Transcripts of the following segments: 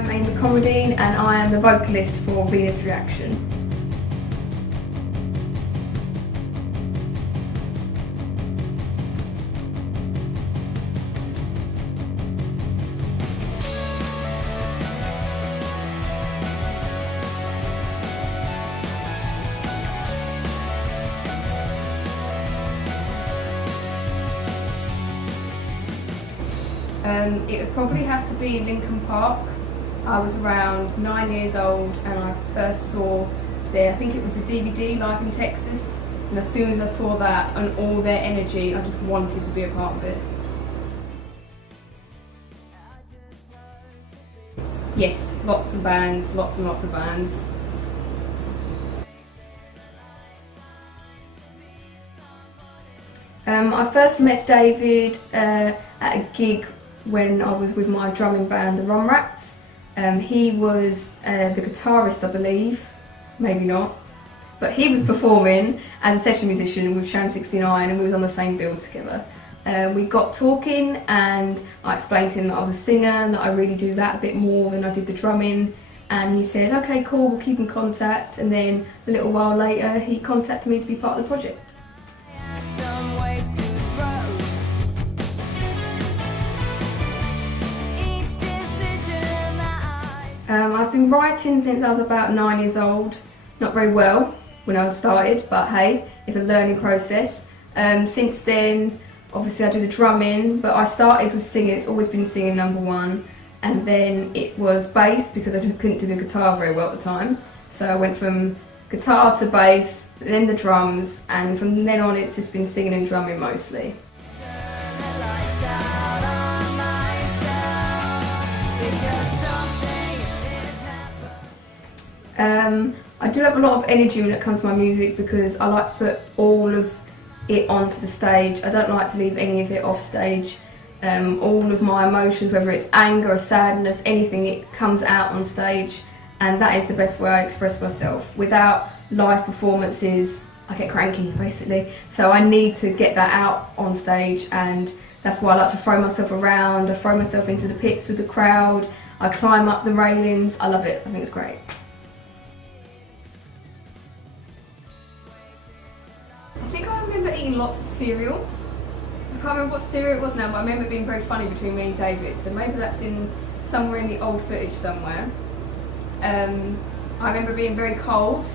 I'm Amie and I am the vocalist for Venus Reaction. It would probably have to be Lincoln Park. I was around 9 years old and I first saw I think it was a DVD live in Texas, and as soon as I saw that and all their energy, I just wanted to be a part of it. Yes, lots of bands, lots and lots of bands. I first met David at a gig when I was with my drumming band, the Rum Rats. He was the guitarist, I believe, maybe not, but he was performing as a session musician with Sham 69 and we was on the same bill together. We got talking and I explained to him that I was a singer and that I really do that a bit more than I did the drumming, and he said, okay cool, we'll keep in contact, and then a little while later he contacted me to be part of the project. I've been writing since I was about 9 years old. Not very well when I started, but hey, it's a learning process. Since then, obviously I do the drumming, but I started with singing. It's always been singing #1, and then it was bass because I couldn't do the guitar very well at the time. So I went from guitar to bass, then the drums, and from then on it's just been singing and drumming mostly. I do have a lot of energy when it comes to my music because I like to put all of it onto the stage. I don't like to leave any of it off stage. All of my emotions, whether it's anger or sadness, anything, it comes out on stage, and that is the best way I express myself. Without live performances, I get cranky basically, so I need to get that out on stage, and that's why I like to throw myself around. I throw myself into the pits with the crowd, I climb up the railings. I love it, I think it's great. I think I remember eating lots of cereal. I can't remember what cereal it was now, but I remember it being very funny between me and David, so maybe that's somewhere in the old footage somewhere. I remember being very cold,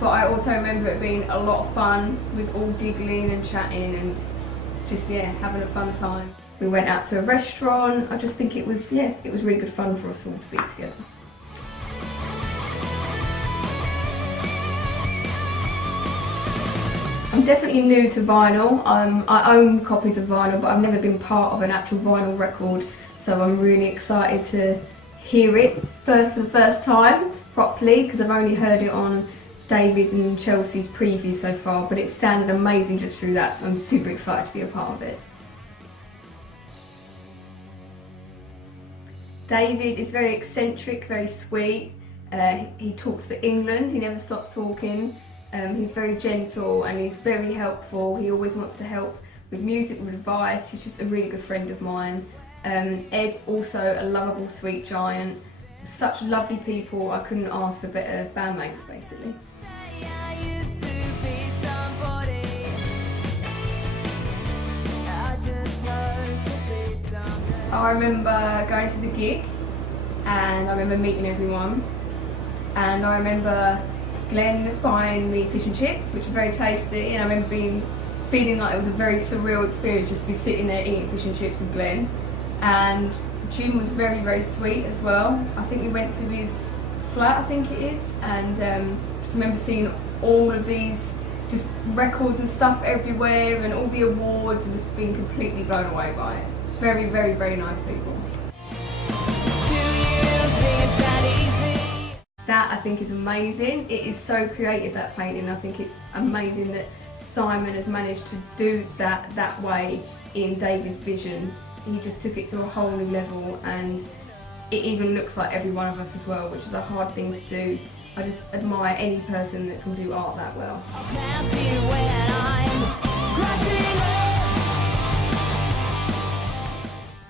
but I also remember it being a lot of fun. We was all giggling and chatting and just, yeah, having a fun time. We went out to a restaurant. I just think it was really good fun for us all to be together. I'm definitely new to vinyl. I own copies of vinyl, but I've never been part of an actual vinyl record, so I'm really excited to hear it for the first time properly, because I've only heard it on David and Chelsea's preview so far, but it sounded amazing just through that, so I'm super excited to be a part of it. David is very eccentric, very sweet. He talks for England, he never stops talking. He's very gentle and he's very helpful. He always wants to help with music, with advice. He's just a really good friend of mine. Ed, also a lovable, sweet giant. Such lovely people. I couldn't ask for better bandmates, basically. I remember going to the gig and I remember meeting everyone, and I remember Glenn buying me fish and chips, which were very tasty, and I remember feeling like it was a very surreal experience just to be sitting there eating fish and chips with Glenn. And Jim was very, very sweet as well. I think we went to his flat, I think it is, and just remember seeing all of these just records and stuff everywhere and all the awards, and just being completely blown away by it. Very, very, very nice people. That I think is amazing. It is so creative, that painting. I think it's amazing that Simon has managed to do that way in David's vision. He just took it to a whole new level, and it even looks like every one of us as well, which is a hard thing to do. I just admire any person that can do art that well.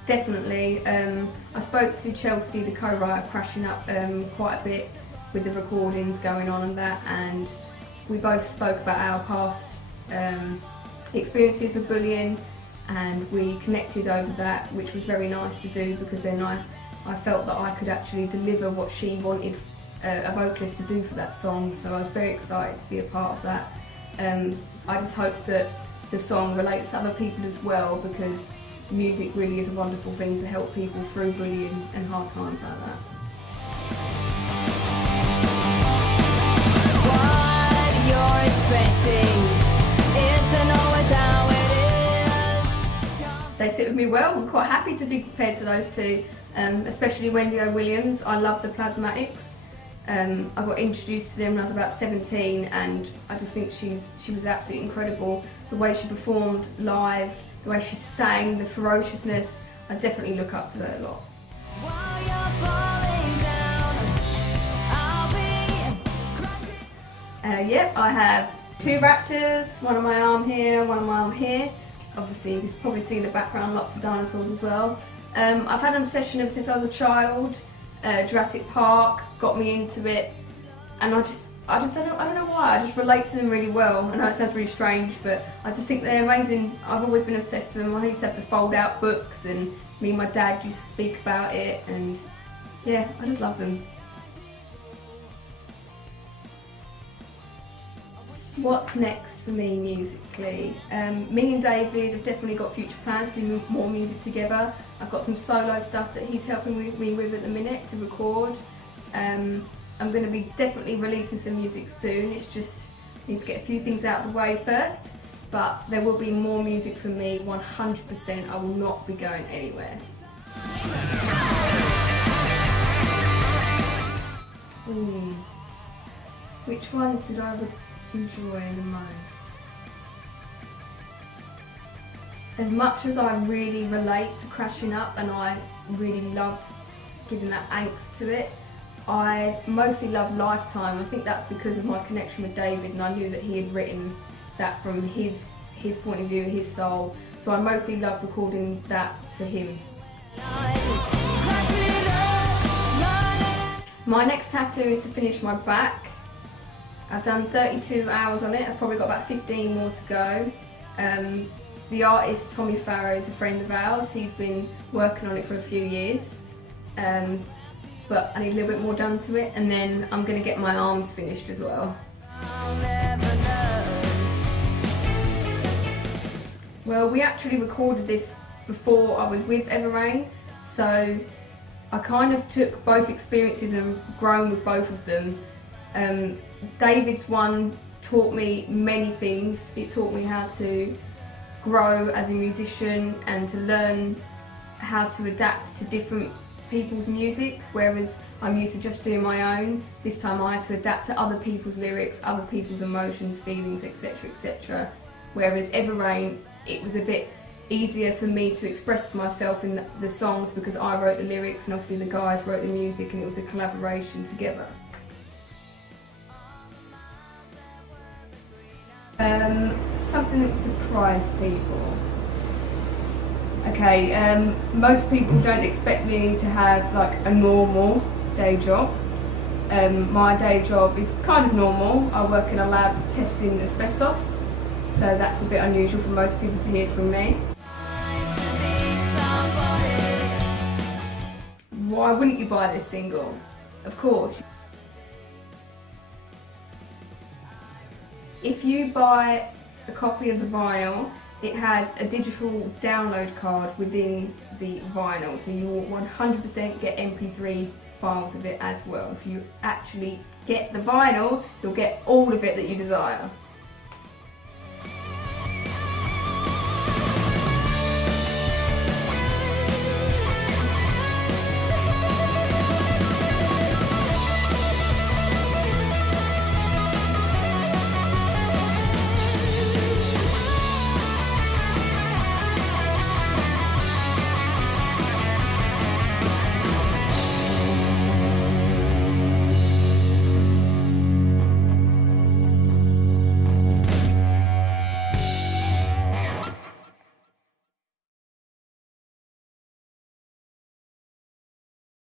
Definitely. I spoke to Chelsea, the co-writer, Crashing Up, quite a bit with the recordings going on and that, and we both spoke about our past experiences with bullying, and we connected over that, which was very nice to do, because then I felt that I could actually deliver what she wanted a vocalist to do for that song, so I was very excited to be a part of that. I just hope that the song relates to other people as well, because music really is a wonderful thing to help people through bullying and hard times like that. What you're expecting isn't always how it is. They sit with me well. I'm quite happy to be compared to those two, especially Wendy O. Williams. I love the Plasmatics. I got introduced to them when I was about 17, and I just think she was absolutely incredible. The way she performed live, the way she sang, the ferociousness, I definitely look up to her a lot. While you're falling down, I'll be crashing. Yep, I have 2 raptors, one on my arm here, one on my arm here. Obviously, you can probably see in the background lots of dinosaurs as well. I've had an obsession ever since I was a child. Jurassic Park got me into it, and I don't know why, I just relate to them really well. I know it sounds really strange, but I just think they're amazing. I've always been obsessed with them. I used to have the fold out books, and me and my dad used to speak about it, and yeah, I just love them. What's next for me musically? Me and David have definitely got future plans to do more music together. I've got some solo stuff that he's helping me with at the minute to record. I'm going to be definitely releasing some music soon. It's just need to get a few things out of the way first, but there will be more music for me 100%. I will not be going anywhere. Which ones did I enjoy the most? As much as I really relate to Crashing Up and I really loved giving that angst to it, I mostly love Lifetime. I think that's because of my connection with David, and I knew that he had written that from his point of view, his soul. So I mostly love recording that for him. My next tattoo is to finish my back. I've done 32 hours on it. I've probably got about 15 more to go. The artist Tommy Farrow is a friend of ours. He's been working on it for a few years. But I need a little bit more done to it, and then I'm going to get my arms finished as well. Well, we actually recorded this before I was with Everrain, so I kind of took both experiences and grown with both of them. David's one taught me many things. It taught me how to grow as a musician and to learn how to adapt to different people's music, whereas I'm used to just doing my own. This time I had to adapt to other people's lyrics, other people's emotions, feelings, etc, etc. Whereas Everrain, it was a bit easier for me to express myself in the songs because I wrote the lyrics and obviously the guys wrote the music, and it was a collaboration together. Something that surprised people. Okay, most people don't expect me to have like a normal day job. My day job is kind of normal. I work in a lab testing asbestos, so that's a bit unusual for most people to hear from me. Why wouldn't you buy this single? Of course. If you buy a copy of the vinyl, it has a digital download card within the vinyl, so you will 100% get MP3 files of it as well. If you actually get the vinyl, you'll get all of it that you desire.